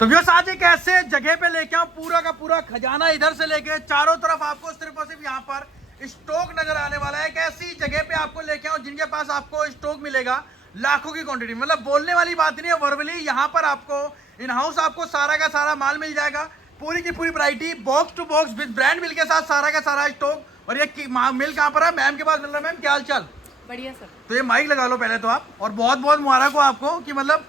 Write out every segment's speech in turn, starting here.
तो व्यूअर्स आज एक ऐसे जगह पे लेके आऊं, पूरा का पूरा खजाना इधर से लेके चारों तरफ आपको सिर्फ और सिर्फ यहाँ पर स्टॉक नजर आने वाला है। एक ऐसी जगह पे आपको लेके आऊं जिनके पास आपको स्टॉक मिलेगा लाखों की क्वांटिटी, मतलब बोलने वाली बात नहीं है, वर्बली यहाँ पर आपको इन हाउस आपको सारा का सारा माल मिल जाएगा, पूरी की पूरी variety box to box with brand मिल के साथ सारा का सारा स्टॉक। और ये मिल कहाँ पर है? मैम के पास मिल रहा है। मैम क्या हाल चाल? बढ़िया सर। तो ये माइक लगा लो पहले तो आप, और बहुत बहुत मुबारक हो आपको कि मतलब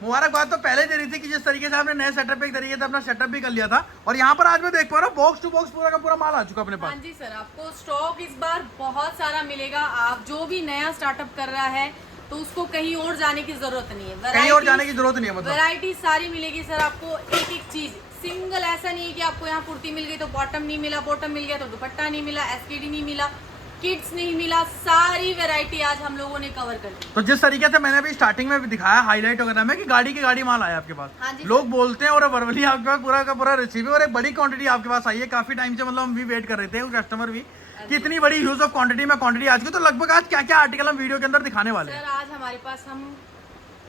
मुबारकबाद तो पहले दे रही थी कि जिस तरीके से आपने नए सेटअप पे एक तरीके से अपना सेटअप भी कर लिया था। और यहाँ पर आज मैं देख पा रहा हूँ बॉक्स टू बॉक्स पूरा का पूरा माल आ चुका अपने पास। हाँ जी सर, आपको स्टॉक इस बार बहुत सारा मिलेगा। आप जो भी नया स्टार्टअप कर रहा है तो उसको कहीं और जाने की जरूरत नहीं है, कहीं और जाने की जरूरत नहीं है, मतलब वैरायटी सारी मिलेगी सर आपको। एक एक चीज सिंगल, ऐसा नहीं है कि आपको यहाँ कुर्ती मिल गई तो बॉटम नहीं मिला, बॉटम मिल गया तो दुपट्टा नहीं मिला, एसकेडी नहीं मिला, किड्स नहीं मिला, सारी वैरायटी आज हम लोगों ने कवर कर दी। तो जिस तरीके से मैंने अभी स्टार्टिंग में भी दिखाया हाईलाइट वगैरह में कि गाड़ी की गाड़ी माल आया आपके पास। हाँ जी, लोग बोलते हैं और वर्बली आपके पास पूरा का पूरा रिसीव है और एक बड़ी क्वांटिटी आपके पास आई है। काफी टाइम से मतलब हम भी वेट कर रहे थे, कस्टमर भी, कि इतनी बड़ी यूज ऑफ क्वांटिटी में क्वांटिटी आज की। तो लगभग आज क्या क्या आर्टिकल हम वीडियो के अंदर दिखाने वाले हैं? सर आज हमारे पास हम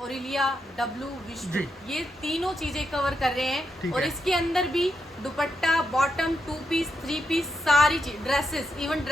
ओरिलिया, डब्लू, विश्व, जी। ये तीनों चीजें कवर कर रहे हैं। ठीक और है। इसके अंदर भी दुपट्टा, बॉटम, 2 पीस, 3 पीस, सारी चीज, ड्रेसेस, इवन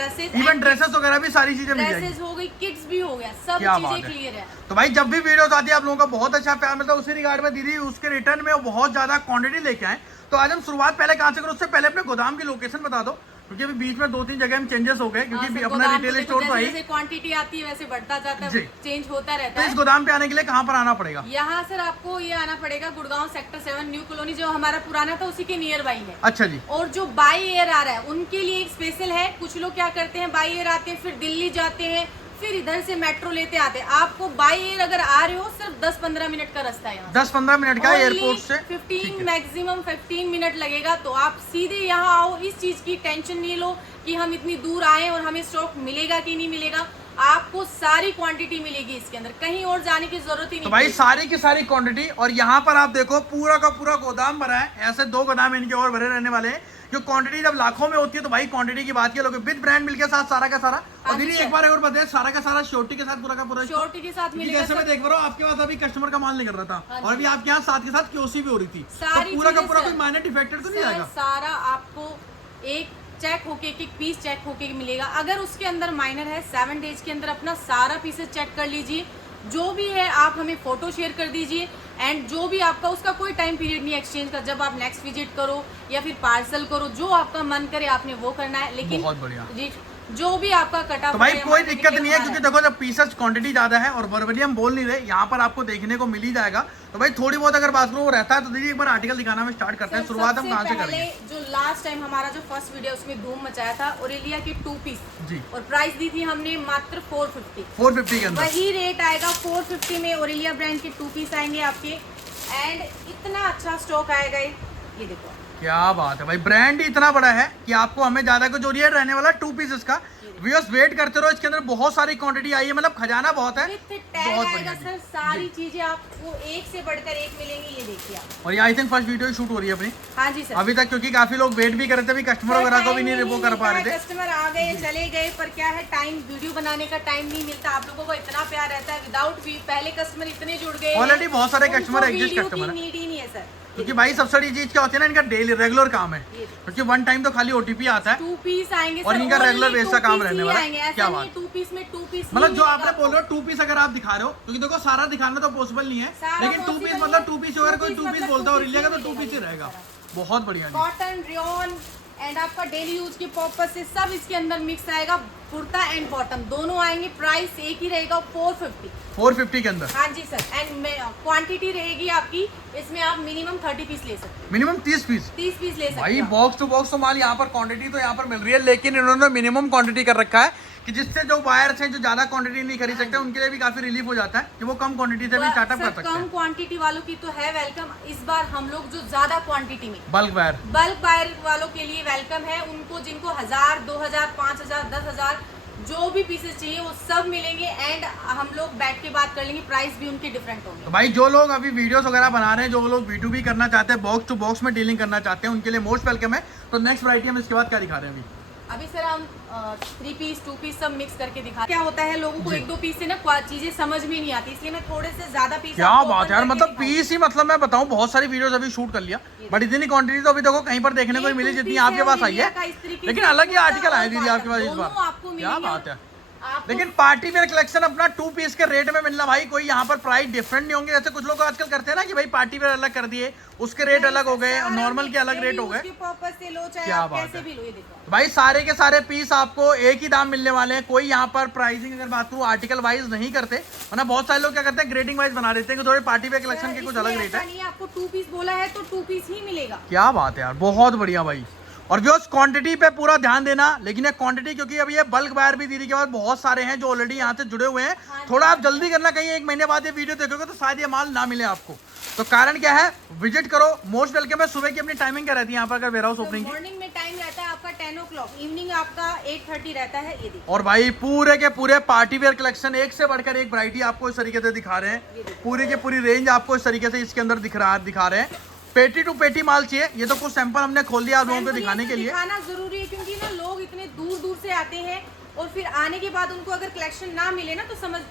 ड्रेसेस वगैरह भी सारी चीजें मिल जाएगी। ड्रेसेस हो गई, किड्स भी हो गया, सब क्या बात चीजें है। क्लियर है। तो भाई जब भी वीडियोस आती है आप लोगों का बहुत अच्छा प्यार मिलता है। उसी रिगार्ड में दीदी उसके रिटर्न में वो बहुत ज्यादा क्वांटिटी लेके आए। तो आज हम शुरुआत पहले कहाँ से करें? उससे पहले अपने गोदाम की लोकेशन बता दो, क्योंकि अभी बीच में 2-3 जगह में चेंजेस हो गए, क्योंकि सर, अपना गोदाम रिटेल तो स्टोर तो है। जैसे क्वांटिटी आती है वैसे बढ़ता जाता जी। है, चेंज होता रहता तो इस है। गोदाम पे आने के लिए कहाँ पर आना पड़ेगा? यहाँ सर आपको ये आना पड़ेगा गुड़गांव सेक्टर 7 न्यू कॉलोनी, जो हमारा पुराना था उसी के नियर बाई है। अच्छा जी। और जो बाई एयर आ रहा है उनके लिए एक स्पेशल है। कुछ लोग क्या करते हैं, बाई एयर आते हैं, फिर दिल्ली जाते हैं, फिर इधर से मेट्रो लेते आते हैं। आपको बाई एयर अगर आ रहे हो, सिर्फ 10-15 मिनट का रास्ता है यहाँ। 10-15 मिनट का एयरपोर्ट से 15 मैक्सिमम 15 मिनट लगेगा। तो आप सीधे यहाँ आओ, इस चीज की टेंशन नहीं लो कि हम इतनी दूर आए और हमें स्टॉक मिलेगा कि नहीं मिलेगा। आपको सारी क्वांटिटी मिलेगी इसके अंदर, कहीं और जाने की जरूरत ही नहीं। तो भाई सारी की सारी क्वांटिटी। और यहाँ पर आप देखो पूरा का पूरा गोदाम भरा है। ऐसे 2 गोदाम इनके और भरे रहने वाले हैं, जो क्वांटिटी जब लाखों में होती है तो भाई क्वांटिटी की बात किया लोग विद ब्रांड मिलके साथ सारा का सारा। और दीदी एक बार और बताइए, सारा का सारा श्योरिटी के साथ पूरा का पूरा श्योरिटी के साथ मिलेगा। जैसे मैं देख रहा हूँ आपके पास अभी कस्टमर का माल नहीं कर रहा था और अभी आपके यहाँ साथ के साथ क्यूसी भी हो रही थी, तो पूरा का पूरा कोई माइनर डिफेक्टेड तो नहीं आएगा? सारा आपको एक चेक होके, एक पीस चेक होके मिलेगा। अगर उसके अंदर माइनर है, 7 डेज के अंदर अपना सारा पीसेस चेक कर लीजिए। जो भी है आप हमें फोटो शेयर कर दीजिए, एंड जो भी आपका उसका कोई टाइम पीरियड नहीं एक्सचेंज का। जब आप नेक्स्ट विजिट करो या फिर पार्सल करो, जो आपका मन करे आपने वो करना है। लेकिन बहुत बढ़िया, जो भी आपका कटा, तो भाई कोई दिक्कत नहीं है, क्योंकि देखो जब पीसेस क्वांटिटी ज्यादा है और वर्बली हम बोल नहीं रहे, यहाँ पर आपको देखने को मिल ही जाएगा। तो भाई थोड़ी बहुत अगर बात करो वो रहता है। तो दीदी एक बार आर्टिकल दिखाना में स्टार्ट करते हैं। शुरुआत हम कहाँ से करेंगे? जो लास्ट टाइम हमारा जो फर्स्ट वीडियो उसमें धूम मचाया था, ओरेलिया की 2 पीस जी, और प्राइस दी थी हमने मात्र 450 के अंदर। वही रेट आएगा 450 में। ओरेलिया ब्रांड के 2 पीस आएंगे आपके, एंड इतना अच्छा स्टॉक आएगा। ये देखो क्या बात है भाई, ब्रांड ही इतना बड़ा है कि आपको हमें ज्यादा कुछ जो रेट रहने वाला 2 पीसेस का। व्यूअर्स वेट करते रहो, इसके अंदर बहुत सारी क्वांटिटी आई है, मतलब खजाना बहुत है। बहुत बढ़िया सर, सारी चीजें आपको एक से बढ़कर एक मिलेंगी। ये देखिए आप। और ये I think first video shoot हो रही है अपनी। हाँ जी सर। अभी तक क्योंकि काफी लोग वेट भी कर रहे थे, अभी कस्टमर वगैरह को भी नहीं रिपो कर पा रहे थे। कस्टमर आ गए चले गए, पर क्या है, टाइम वीडियो बनाने का टाइम नहीं मिलता। आप लोगों को इतना प्यार रहता है, विदाउट भी पहले कस्टमर इतने जुड़ गए, ऑलरेडी बहुत सारे कस्टमर एग्जिस्ट कस्टमर है। नीड ही नहीं है सर, क्योंकि भाई सबसे बड़ी चीज क्या होती है ना, इनका डेली रेगुलर काम है। क्योंकि 1 टाइम तो खाली ओटीपी आता है, 2 पीस आएंगे और इनका रेगुलर बेस का काम रहने वाला है। क्या बात, 2 पीस में 2 पीस मतलब जो आपने बोल रहे हो 2 पीस अगर आप दिखा रहे हो, क्योंकि देखो सारा दिखाना तो पॉसिबल नहीं है, लेकिन 2 पीस मतलब 2 पीस, अगर कोई 2 पीस बोलता है और का तो 2 पीस ही रहेगा। बहुत बढ़िया। कॉटन, रियोन एंड आपका डेली यूज के पर्पज से सब इसके अंदर मिक्स आएगा। कुर्ता एंड बॉटम दोनों आएंगे, प्राइस एक ही रहेगा 450 के अंदर। हाँ जी सर, एंड क्वांटिटी रहेगी आपकी इसमें, आप मिनिमम 30 पीस ले सकते हैं, मिनिमम 30 पीस ले सकते भाई। हैं। बॉक्स टू बॉक्स तो माल यहाँ पर क्वांटिटी तो यहाँ पर मिल रही है, लेकिन इन्होंने मिनिमम क्वांटिटी कर रखा है कि जिससे जो बायर्स हैं जो ज्यादा क्वांटिटी नहीं खरीद सकते उनके लिए भी काफी रिलीफ हो जाता है कि वो कम क्वांटिटी से भी स्टार्टअप कर सकते कम हैं। क्वांटिटी वालों की तो है वेलकम। इस बार हम लोग जो ज्यादा क्वांटिटी में बल्क बायर वालों के लिए वेलकम है। उनको जिनको 1000, 2000, 5000, 10,000 जो भी पीसेस चाहिए वो सब मिलेंगे, एंड हम लोग बैठ के बात कर लेंगे, प्राइस भी उनके डिफरेंट होंगे। तो भाई जो लोग अभी वीडियोस वगैरह बना रहे हैं, जो लोग B2B करना चाहते हैं, बॉक्स टू बॉक्स में डीलिंग करना चाहते हैं, उनके लिए मोस्ट वेलकम है। तो नेक्स्ट वैरायटी हम इसके बाद क्या दिखा रहे हैं अभी? अभी सर हम 3 पीस 2 पीस सब मिक्स करके दिखा। क्या होता है लोगों को जी। 1-2 पीस से ना चीजें समझ में नहीं आती, इसलिए मैं थोड़े से ज्यादा पीस क्या आपको बात open है यार, करके मतलब दिखाऊंगी। पीस ही, मतलब मैं बताऊं बहुत सारी वीडियोस अभी शूट कर लिया, बट इतनी क्वांटिटी तो अभी देखो कहीं पर देखने को ये ही मिली 2 जितनी पीस आपके पास आई लिलिया है। का इस तरीके लेकिन से अलग ही कुर्ता आर्टिकल आए और दीदी आपके पास इस दोनों बार, आपको क्या मिलेंगे। बात है। आपको लेकिन पार्टी वेयर कलेक्शन अपना 2 पीस के रेट में मिलना भाई, कोई यहाँ पर प्राइस डिफरेंट नहीं होंगे। जैसे कुछ लोग आजकल करते हैं ना कि भाई पार्टी वेयर अलग कर दिए, उसके रेट अलग हो गए, नॉर्मल के अलग रेट हो गए। पर्पस से लो चाहे क्या आप बात कैसे है। भी लो, ये देखो तो भाई सारे के सारे पीस आपको एक ही दाम मिलने वाले हैं। कोई यहाँ पर प्राइसिंग अगर बात करूँ आर्टिकल वाइज नहीं करते, वरना बहुत सारे लोग क्या करते हैं ग्रेडिंग वाइज बना देते हैं कि थोड़े पार्टी वेयर कलेक्शन के कुछ अलग रेट है। नहीं, आपको 2 पीस बोला है तो 2 पीस ही मिलेगा। क्या बात है यार, बहुत बढ़िया भाई। और व्यूअर्स क्वांटिटी पे पूरा ध्यान देना, लेकिन ये क्वांटिटी क्योंकि अभी ये बल्क बायर भी दीदी के पास बहुत सारे हैं जो ऑलरेडी यहाँ से जुड़े हुए हैं। थोड़ा आप जल्दी करना, कहीं 1 महीने बाद ये वीडियो देखोगे तो शायद ये माल ना मिले आपको। तो कारण क्या है, विजिट करो, मोस्ट वेलकम है। सुबह की अपनी टाइमिंग क्या रहती है यहाँ पर अगर वेयर हाउस ओपनिंग की? मॉर्निंग में टाइम रहता है आपका 10 o'clock, इवनिंग आपका 8:30 रहता है, ये देखिए। और भाई पूरे के पूरे पार्टी वेयर कलेक्शन एक से बढ़कर एक वैरायटी आपको इस तरीके से दिखा रहे हैं। पूरी की पूरी रेंज आपको इस तरीके से इसके अंदर दिखा रहे हैं। पेटी टू पेटी माल चाहिए, ये तो कुछ सैंपल हमने खोल दिया आप लोगों को दिखाने के लिए। दिखाना जरूरी है क्योंकि ना लोग इतने दूर दूर से आते हैं और फिर आने के बाद उनको अगर कलेक्शन ना मिले ना तो समझ।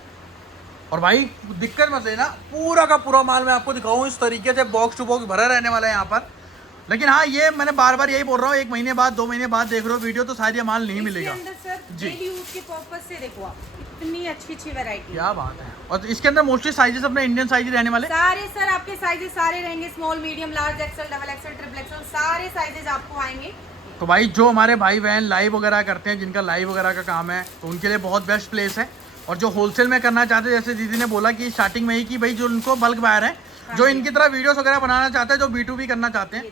और भाई दिक्कत मत लेना, पूरा का पूरा माल मैं आपको दिखाऊं इस तरीके से बॉक्स टू बॉक्स भरा रहने वाला है यहाँ पर। लेकिन हाँ, ये मैंने बार बार यही बोल रहा हूँ, 1 महीने बाद 2 महीने बाद देख रहे हो वीडियो तो शायद ये माल नहीं मिलेगा। अंदर सर जी। डेली यूज के पर्पस से देखो आप, इतनी अच्छी वैरायटी। क्या बात है। और इसके अंदर मोस्टली साइजेस अपने इंडियन साइज रहने वाले सारे सर आपके साइजेस सारे रहेंगे, small medium large XL double XL triple XL सारे साइजेस आपको आएंगे। तो भाई जो हमारे भाई बहन लाइव वगैरह करते हैं, जिनका लाइव वगैरह का काम है, तो उनके लिए बहुत बेस्ट प्लेस है। और जो होलसेल में करना चाहते हैं, जैसे दीदी ने बोला कि स्टार्टिंग में ही कि भाई जो उनको बल्क बायर है, जो इनकी तरह वीडियोस वगैरह बनाना चाहते हैं, जो B2B करना चाहते हैं,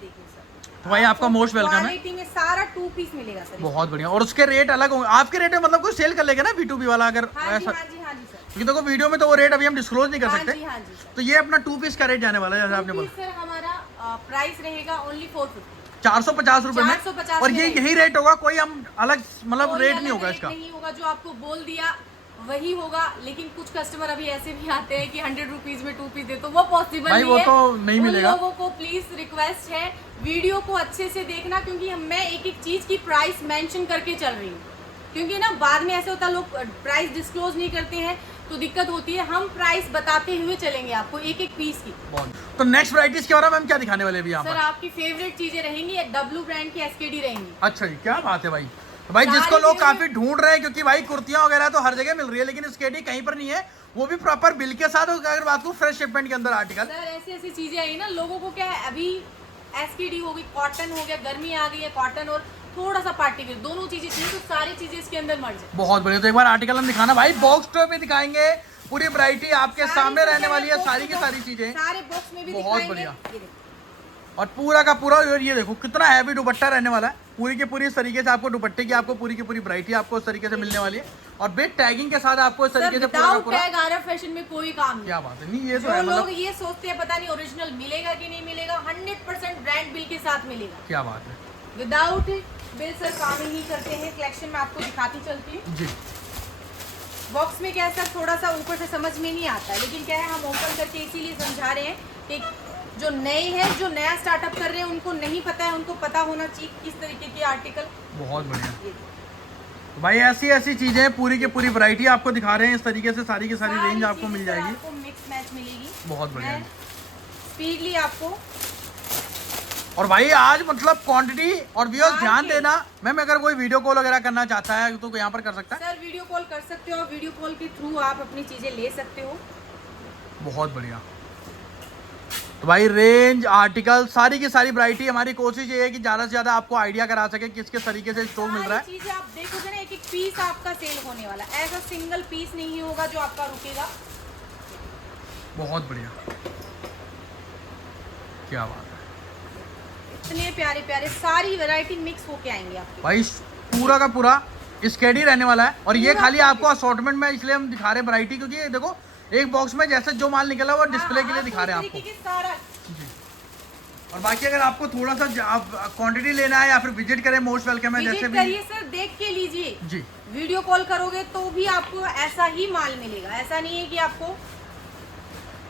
तो भाई आपका मोस्ट वेलकम है। क्वालिटी में सारा 2 पीस मिलेगा सर। बहुत बढ़िया। और उसके रेट अलग होंगे आपके रेट में, मतलब कोई सेल कर लेगा ना B2B वाला अगर हाँ जी, ऐसा, हाँ जी, हाँ जी सर। क्योंकि देखो वीडियो में तो वो रेट अभी हम डिस्क्लोज नहीं कर हाँ सकते। जी, हाँ जी सर। तो ये अपना 2 पीस का रेट जाने वाला है जैसे आपने बोला, सर हमारा प्राइस रहेगा ओनली 450 450 रुपए में। 450 और में ये रहेगा। यही रेट होगा, कोई हम अलग मतलब कोई रेट अलग नहीं होगा रेट इसका। नहीं होगा, जो आपको बोल दिया वही होगा। लेकिन कुछ कस्टमर अभी ऐसे भी आते हैं कि 100 रुपीज में 2 पीस दे, तो वो पॉसिबल भाई नहीं वो है। तो नहीं मिलेगा। उन लोगों को प्लीज रिक्वेस्ट है वीडियो को अच्छे से देखना, क्योंकि मैं एक एक चीज की प्राइस मेंशन करके चल रही हूँ। क्योंकि ना बाद में ऐसे होता है लोग प्राइस डिस्क्लोज नहीं करते हैं तो दिक्कत होती है। हम प्राइस बताते हुए चलेंगे आपको एक एक पीस की। तो नेक्स्ट वैराइटीज के बारे में हम क्या दिखाने वाले अभी यहाँ सर पर? आपकी फेवरेट चीजें रहेंगी, W ब्रांड की SKD रहेंगी। अच्छा जी, क्या बात है भाई। तो भाई सारी जिसको लोग चीजें- काफी ढूंढ रहे हैं, क्योंकि भाई कुर्तियां वगैरह तो हर जगह मिल रही है, लेकिन स्केडी कहीं पर नहीं है, वो भी प्रॉपर बिल के साथ। अगर बात करूं फ्रेश शिपमेंट के अंदर आर्टिकल, सर ऐसी ऐसी चीजें आई ना, लोगों को क्या है अभी SKD हो गई, कॉटन हो गया, गर्मी आ गई है, कॉटन और थोड़ा सा पार्टी वेयर दोनों चीजें चाहिए, तो सारी चीजें इसके अंदर मर्ज है। बहुत बढ़िया। तो एक बार आर्टिकल हम दिखाना भाई, बॉक्स टॉप पे दिखाएंगे, पूरी वैरायटी आपके सारी सामने चीजें रहने वाली है, box सारी की में- सारी चीजें। सारे बॉक्स में भी बहुत दिखाएंगे। बढ़िया। ये देखो। और पूरा का पूरा ये देखो कितना हैवी दुपट्टा रहने वाला है, पूरी की पूरी इस तरीके से आपको दुपट्टे की आपको पूरी की पूरी वैरायटी आपको इस तरीके से मिलने वाली है। और बिग टैगिंग के साथ आपको इस सर तरीके से पूरा का विदाउट पूरा। टैग RF फैशन में कोई काम नहीं। क्या बात है, नहीं ये तो जो है लोग मतलब, ये सोचते हैं पता नहीं ओरिजिनल मिलेगा कि नहीं मिलेगा, 100% ब्रांड बिल के साथ मिलेगा। क्या बात है विदाउट बिल सर काम ही नहीं करते हैं। कलेक्शन में आपको दिखाती चलती हूँ। जी। बॉक्स में क्या है सर, थोड़ा सा ऊपर से समझ में नहीं आता है, लेकिन क्या है हम ओपन करके इसीलिए समझा रहे हैं कि जो नए हैं, जो नया स्टार्टअप कर रहे हैं, उनको नहीं पता है, उनको पता होना चाहिए किस तरीके के आर्टिकल। बहुत बढ़िया। तो भाई ऐसी ऐसी चीजें पूरी की पूरी वैरायटी आपको दिखा रहे हैं इस तरीके से, सारी की सारी रेंज आपको चीजें मिल सर जाएगी। आपको मिक्स मैच मिलेगी। बहुत बढ़िया। मैं स्पीडली आपको और भाई आज मतलब क्वांटिटी और व्यूअर्स आज ध्यान के- देना, मैम अगर कोई वीडियो कॉल वगैरह करना चाहता है तो यहाँ पर कर सकता है। सर वीडियो कॉल कर सकते हो, वीडियो कॉल के थ्रू आप अपनी चीजें ले सकते हो। बहुत बढ़िया। तो भाई रेंज आर्टिकल सारी की सारी वैरायटी, हमारी कोशिश ये है कि ज़्यादा से ज़्यादा आपको आइडिया करा सके किस किस तरीके से स्टॉक मिल रहा है। सारी चीजें आप देखोगे ना, एक एक पीस आपका सेल होने वाला है, ऐसा सिंगल पीस नहीं होगा जो आपका रुकेगा। बहुत बढ़िया, क्या बात है इतने प्यारे प्यारे सारी वैरायटी मिक्स होके आएंगे आपको। भाई, पूरा का पूरा स्केडी रहने वाला है। और ये पूरा खाली पूरा। आपको असॉर्टमेंट में इसलिए हम दिखा रहे हैं वैरायटी, क्योंकि ये देखो एक बॉक्स में जैसे जो माल निकला वो डिस्प्ले के लिए दिखा रहे हैं आपको। सारा और बाकी अगर आपको थोड़ा सा क्वांटिटी लेना है या फिर विजिट करें, मोस्ट वेलकम है। जैसे विजिट भी करिए सर, देख के लीजिए। जी, वीडियो कॉल करोगे तो भी आपको ऐसा ही माल मिलेगा, ऐसा नहीं है कि आपको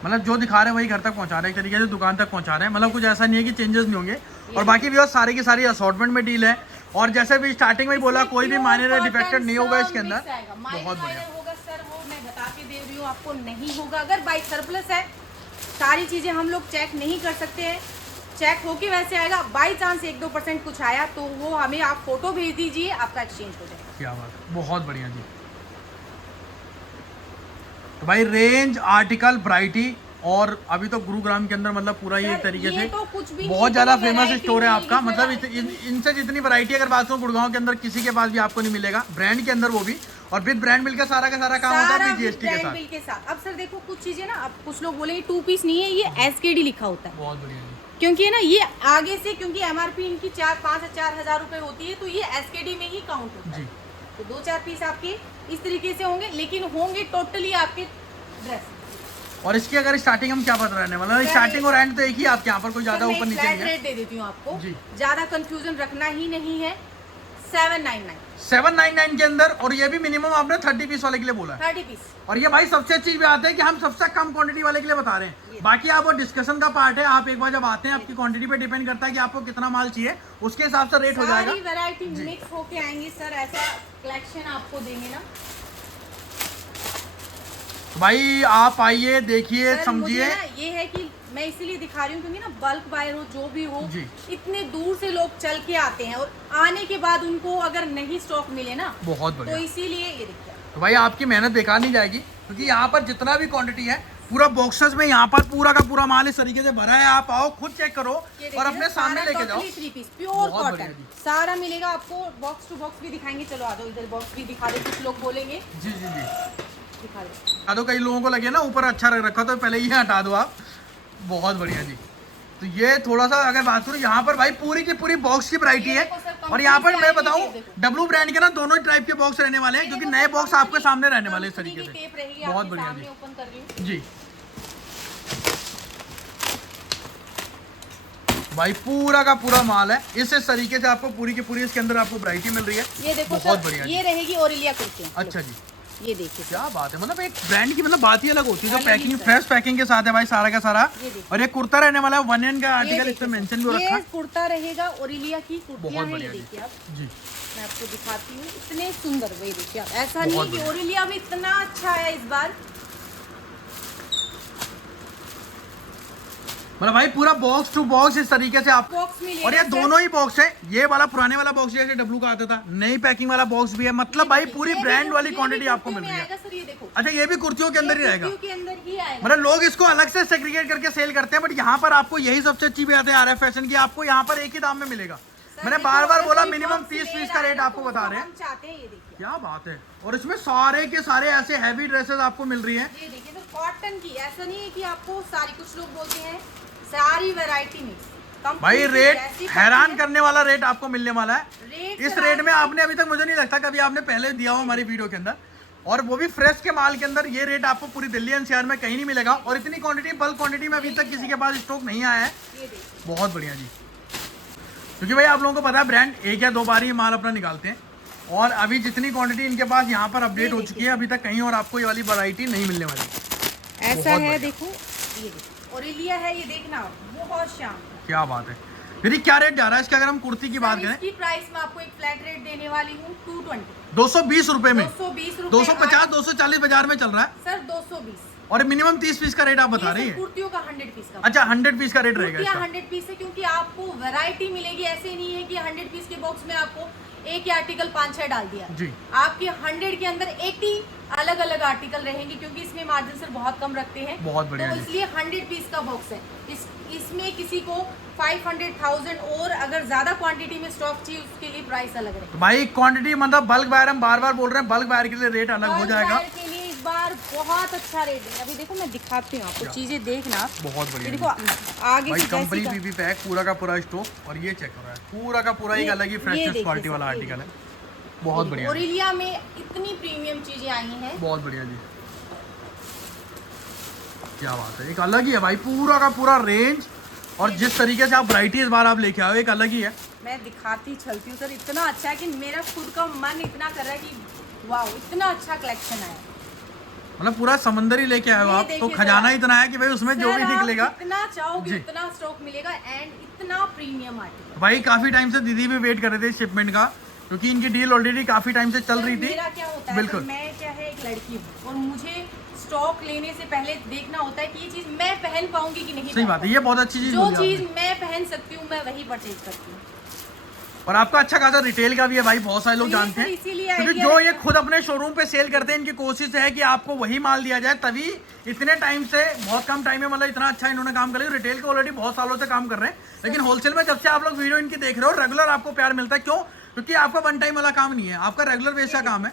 मतलब जो दिखा रहे हैं वही घर तक पहुंचा रहे हैं, एक तरीके से दुकान तक पहुंचा रहे हैं, मतलब कुछ ऐसा नहीं है कि चेंजेस नहीं होंगे। और बाकी भी सारी की सारी असॉर्टमेंट में डील है, और जैसे भी स्टार्टिंग में ही बोला, कोई भी माइनर डिफेक्टेड नहीं होगा इसके अंदर। बहुत बढ़िया होगा सर, वो मैं बता के दे रही हूँ आपको, नहीं होगा। अगर बाई सरप्लस है, सारी चीजें हम लोग चेक नहीं कर सकते हैं, चेक होके वैसे आएगा। बाई चांस 1-2% कुछ आया तो वो हमें आप फोटो भेज दीजिए, आपका एक्सचेंज हो जाएगा। क्या बात है, बहुत बढ़िया जी। तो भाई रेंज, आर्टिकल, वैरायटी, और अभी तो गुरुग्राम के अंदर मतलब पूरा ये एक तरीके से तो कुछ भी बहुत ज्यादा नहीं, फेमस variety स्टोर है मिलेगी आपका। सर मतलब आपको। इनसे जितनी वैरायटी अगर बात करूँ गुड़गांव के अंदर किसी के पास भी आपको नहीं मिलेगा, ब्रांड के अंदर वो भी, और विद ब्रांड मिल का सारा का सारा काम होता है जीएसटी के साथ। बिल के साथ। अब सर देखो कुछ चीजें ना, अब कुछ लोग बोलेंगे 2 पीस नहीं है, ये एसकेडी लिखा होता है, बहुत बढ़िया जी। क्योंकि है ना ये आगे से, क्योंकि एमआरपी इनकी 4-5 या 4 हजार रुपए होती है, तो ये एसकेडी में ही काउंट होता है। जी। तो 2-4 पीस आपके इस तरीके से होंगे, लेकिन होंगे टोटली आपके ड्रेस। और इसकी अगर स्टार्टिंग हम क्या बता रहे हैं, मतलब स्टार्टिंग और एंड तो एक ही आपके यहाँ पर, कोई ज्यादा ऊपर नीचे नहीं है। रेट दे देती हूँ आपको, जी। ज्यादा कंफ्यूजन रखना ही नहीं है। 799 799 के अंदर, और ये भी मिनिमम आपने 30 पीस वाले के लिए बोला है। 30 पीस। और ये भाई सबसे अच्छी बात है कि हम सबसे कम क्वांटिटी वाले के लिए बता रहे हैं। बाकी आप वो डिस्कशन का पार्ट है, आप एक बार जब आते हैं आपकी क्वांटिटी पे डिपेंड करता है कि आपको कितना माल चाहिए, उसके हिसाब से रेट हो जाएगा। सारी वैरायटी मिक्स होके आएंगी सर, ऐसा कलेक्शन आपको देंगे ना। तो भाई आप आइए, देखिए, सर, समझिए। मुझे ना ये है कि मैं इसीलिए दिखा रही हूँ क्योंकि ना बल्क बायर हो, जो भी हो, जी। इतने दूर से लोग चल के आते हैं और आने के बाद उनको अगर नहीं स्टॉक मिले ना, बहुत तो बढ़िया। इसीलिए ये देखिए। तो भाई आपकी मेहनत बेकार नहीं जाएगी, क्योंकि यहाँ पर जितना भी क्वांटिटी है पूरा बॉक्सेस में यहाँ पर पूरा का पूरा माल इस तरीके से भरा है। आप आओ, खुद चेक करो और अपने सामने लेके जाओ। 3 पीस प्योर बहुत बढ़िया कॉटन जी। सारा मिलेगा आपको। बॉक्स टू बॉक्स भी दिखाएंगे, चलो आ जाओ इधर, बॉक्स भी दिखा दे, कुछ लोग बोलेंगे जी जी जी। दिखा दे। तो कई लोगों को लगे ना ऊपर अच्छा रख रखा, तो पहले ये हटा दो आप। बहुत बढ़िया जी। तो ये थोड़ा सा अगर बात करूँ, यहाँ पर भाई पूरी की पूरी बॉक्स की वैरायटी है। और यहाँ पर मैं बताऊँ, डब्लू ब्रांड के ना दोनों टाइप के बॉक्स रहने वाले हैं, क्योंकि नए बॉक्स आपके सामने रहने वाले हैं इस तरीके से। बहुत बढ़िया जी। ओपन कर रही हूँ जी भाई, पूरा का पूरा माल है इस तरीके से आपको पूरी की पूरी इसके अंदर आपको वैरायटी मिल रही है। ये देखो बहुत सर, बढ़िया ये रहेगी ओरेलिया कुर्तियाँ। अच्छा जी, ये देखिए क्या बात है। मतलब एक ब्रांड की मतलब बात ही अलग होती है, जो अलग ही पैकिंग, सर। फ्रेश पैकिंग के साथ है भाई सारा का सारा। ये देखिए। और ये कुर्ता रहने वाला है, 1N का ये आर्टिकल इस पे देखिए मेंशन सर, भी रखा ये है। कुर्ता रहेगा ओरेलिया की कुर्तियाँ बहुत हैं। ये बढ़िया जी। देखिए आप, जी मैं आपको दिखाती हूँ, इतने सुंदर। वही देखिए आप, ऐसा नहीं बहुत है कि बढ़िया। ओरेलिया में इतना अच्छा है इस बार। मतलब भाई पूरा बॉक्स टू बॉक्स इस तरीके से आप। बॉक्स मिलेगा और ये सर। दोनों ही बॉक्स है, ये वाला पुराने वाला बॉक्स जैसे डब्लू का आता था, नई पैकिंग वाला बॉक्स भी है। मतलब भाई पूरी ब्रांड वाली क्वांटिटी आपको मिल रही है। सर ये देखो, अच्छा, ये भी कुर्तियों के अंदर ही रहेगा। कुर्तियों के अंदर ही आएगा। मतलब लोग इसको अलग से सेग्रीगेट करके सेल करते हैं, बट यहाँ पर आपको यही सबसे अच्छी बात है आर एफ फैशन की, आपको यहाँ पर एक ही दाम में मिलेगा। सर, मैंने देखो, बार बार अगर बोला कोई मिनिमम box 30 ले पीस रहा का है रेट ना, आपको तो बता उसको रहे हैं। हम चाहते हैं, ये देखिए। क्या बात है। और इसमें सारे के सारे ऐसे हैवी ड्रेसेस आपको मिल रही है। ये देखिए सर, कॉटन की, ऐसा नहीं है कि आपको सारी, कुछ लोग बोलते हैं सारी वैरायटी मिक्स। भाई रेट हैरान करने वाला रेट आपको मिलने वाला है। इस सर रेट में आपने अभी तक, मुझे नहीं लगता कभी आपने पहले दिया हो हमारी वीडियो के अंदर, और वो भी फ्रेश के माल के अंदर। ये रेट आपको पूरी दिल्ली एनसीआर में कहीं नहीं मिलेगा, और इतनी क्वांटिटी, बल्क क्वांटिटी में अभी तक किसी के पास स्टॉक नहीं आया है। ये देखिए। बहुत बढ़िया जी। क्योंकि भाई आप लोगों को पता है ब्रांड एक या दो बार ही माल अपना निकालते हैं, और अभी जितनी क्वांटिटी इनके पास यहाँ पर अपडेट हो चुकी है, अभी तक कहीं और आपको ये वाली वैरायटी नहीं मिलने वाली। ऐसा बहुत है, बढ़िया। देखो ये देखो, ओरेलिया है, ये देखना बहुत शाम। क्या बात है। फिर क्या रेट जा रहा है इसका, अगर हम कुर्ती की बात करें? इसकी प्राइस मैं आपको एक फ्लैट रेट देने वाली हूँ 220 220 रुपए में। 220 रुपए। 250 240 बाजार में चल रहा है, सर 220। और मिनिमम 30 पीस का रेट आप बता रही है। कुर्तियों का 100 पीस का। अच्छा, 100 पीस का रेट रहेगा कुर्तियाँ इसका। 100 पीस है, क्योंकि आपको वैरायटी मिलेगी। ऐसे नहीं है कि 100 पीस के बॉक्स में आपको एक ही आर्टिकल 5-6 डाल दिया जी। आपके 100 के अंदर 80 अलग अलग आर्टिकल रहेंगे, क्योंकि इसमें मार्जिन सर बहुत कम रखते हैं। बहुत बढ़िया तो जी। इसलिए 100 पीस का बॉक्स है। इसमें किसी को 500,000 और अगर ज्यादा क्वांटिटी में स्टॉक चाहिए, उसके लिए प्राइस अलग रहेगा। तो भाई क्वांटिटी मतलब बल्क बायर, हम बार बार बोल रहे हैं, बल्क बायर के लिए रेट अलग हो जाएगा। बाजार के लिए इस बार बहुत अच्छा रेट है। अभी देखो मैं दिखाती हूँ आपको, चीजें देखना। बहुत ये बढ़िया देखो जी। आगे भाई से कंपनी जैसी पीपी पैक पूरा का पूरा स्टॉक, और ये चेक हो रहा है पूरा का पूरा एक अलग ही फ्रेशनेस देखिए क्वालिटी वाला सर, ये आर्टिकल है। बहुत बढ़िया जी। ओरेलिया में इतनी प्रीमियम चीजें आई हैं। बहुत बढ़िया जी। क्या बात है, एक अलग ही है भाई पूरा का पूरा रेंज, और जिस तरीके से आप वैरायटी इस बार आप लेके आओ, एक अलग ही है। मैं दिखाती चलती हूँ सर, इतना अच्छा है कि मेरा खुद का मन इतना कर रहा है कि वाह, इतना अच्छा कलेक्शन आया। मतलब पूरा समंदर ही लेके आए हो ये आप, तो देखिए खजाना सर। इतना है कि भाई उसमें जो सर, भी आप निकलेगा। इतना चाहोगे जी। इतना स्टॉक मिलेगा एंड इतना प्रीमियम आर्टिकल। भाई काफी टाइम से दीदी भी वेट कर रहे थे शिपमेंट का, क्योंकि इनकी डील ऑलरेडी काफी टाइम से चल सर, रही थी। मेरा क्या होता है, बिल्कुल। तो मैं क्या है एक लड़की हूँ और मुझे स्टॉक लेने से पहले देखना होता है कि ये चीज मैं पहन पाऊंगी कि नहीं। सही बात है, ये बहुत अच्छी चीज जो बोली चीज आपने। मैं पहन सकती हूँ मैं वही परचेज करती हूँ। और आपका अच्छा खासा रिटेल का भी है भाई, बहुत सारे लोग तो ये जानते सर हैं, इसीलिए क्योंकि idea जो ये रहता है। खुद अपने शोरूम पे सेल करते हैं, इनकी कोशिश है कि आपको वही माल दिया जाए, तभी इतने टाइम से, बहुत कम टाइम में, मतलब इतना अच्छा इन्होंने काम कर लिया। रिटेल के ऑलरेडी बहुत सालों से काम कर रहे हैं, लेकिन होलसेल में जब से आप लोग वीडियो इनकी देख रहे हो, रेगुलर आपको प्यार मिलता है। क्यों? क्योंकि आपका वन टाइम वाला काम नहीं है, आपका रेगुलर बेस का काम है।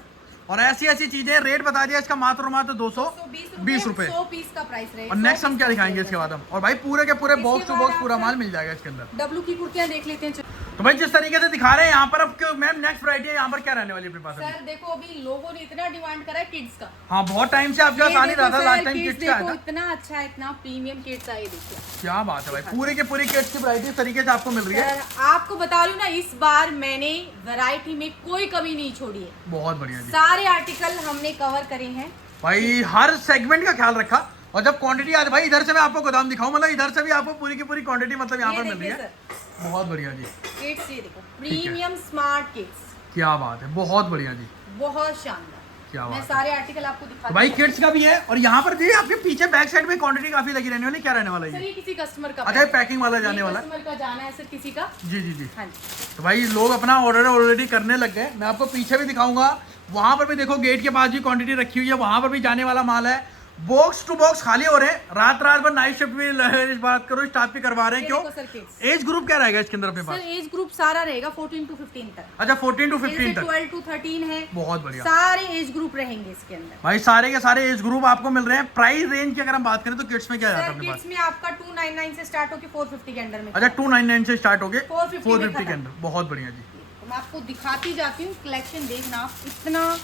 और ऐसी ऐसी चीजें, रेट बता दिया इसका मात्र 220 रुपए। 100 पीस का प्राइस रहेगा। और नेक्स्ट हम क्या दिखाएंगे इसके बाद हम, और भाई पूरे के पूरे बॉक्स टू बॉक्स पूरा माल मिल जाएगा इसके अंदर। डब्लू की कुर्तियां देख लेते हैं। तो भाई जिस तरीके से दिखा रहे हैं यहाँ पर, अब मैम नेक्स्ट वैरायटी है यहाँ पर क्या रहने वाली है अपने पास अभी? सर देखो अभी लोगों ने इतना डिमांड करा है किड्स का। हाँ, बहुत टाइम से आपके पास आ नहीं रहा था, लास्ट टाइम किड्स का आया देखो था। इतना अच्छा है, इतना प्रीमियम किड्स है, ये देखिए। क्या बात है भाई, पूरे के पूरी किड्स की वैरायटी इस तरीके से आपको मिल रही है। सर आपको बता रही हूँ ना, इस बार मैंने वैरायटी में कोई कमी नहीं छोड़ी है। बहुत बढ़िया जी, सारे आर्टिकल हमने कवर करे हैं भाई हर सेगमेंट का ख्याल रखा। और जब क्वांटिटी आती भाई, इधर से मैं आपको गोदाम दिखाऊं, मतलब इधर से भी आपको पूरी की पूरी क्वांटिटी मतलब यहाँ ये पर मिल रही देखिए है। सर, बहुत बढ़िया जी, किड्स ये देखो, प्रीमियम स्मार्ट किड्स, क्या बात है, बहुत बढ़िया जी, बहुत शानदार। क्या मैं बात है। सारे आर्टिकल आपको तो दिखा भाई किड्स का भी है, और यहाँ पर भी आपके पीछे बैक साइड में क्वांटिटी काफी लगी रहने वाली। क्या रहने वाला है सर ये? ये किसी कस्टमर का अच्छा, ये पैकिंग वाला जाने वाला है। कस्टमर का जाना है सर, किसी का। जी जी जी। हाँ जी, तो भाई लोग अपना ऑर्डर ऑलरेडी करने लग गए। मैं आपको पीछे भी दिखाऊंगा, वहां पर भी देखो गेट के पास भी क्वांटिटी रखी हुई है, वहां पर भी जाने वाला माल है। बॉक्स टू बॉक्स खाली हो रहे हैं, रात रात भर नाइट शिफ्ट भी इस बात करो, स्टाफ भी करवा रहे हैं। ये क्यों? देखो सर किड्स। एज ग्रुप क्या रहेगा इसके अंदर अपने सर पास? एज ग्रुप सारा रहेगा 14 to 15 तक। अच्छा, 14 to 15 तक, 12 to 13 है। बहुत बढ़िया। सारे एज ग्रुप रहेंगे इसके अंदर। भाई सारे के सारे एज ग्रुप आपको मिल रहे हैं। प्राइस रेंज की अगर हम बात करें तो किड्स में क्या जाता है सर अपने पास? किड्स में आपका 299 से स्टार्ट होकर 450 के अंडर में। अच्छा, 299 से स्टार्ट हो गए 450 में 450 के खत्म। अंदर, बहुत बढ़िया जी। तो मैं आपको दिखाती जाती हूँ, कलेक्शन देखना आप, इतना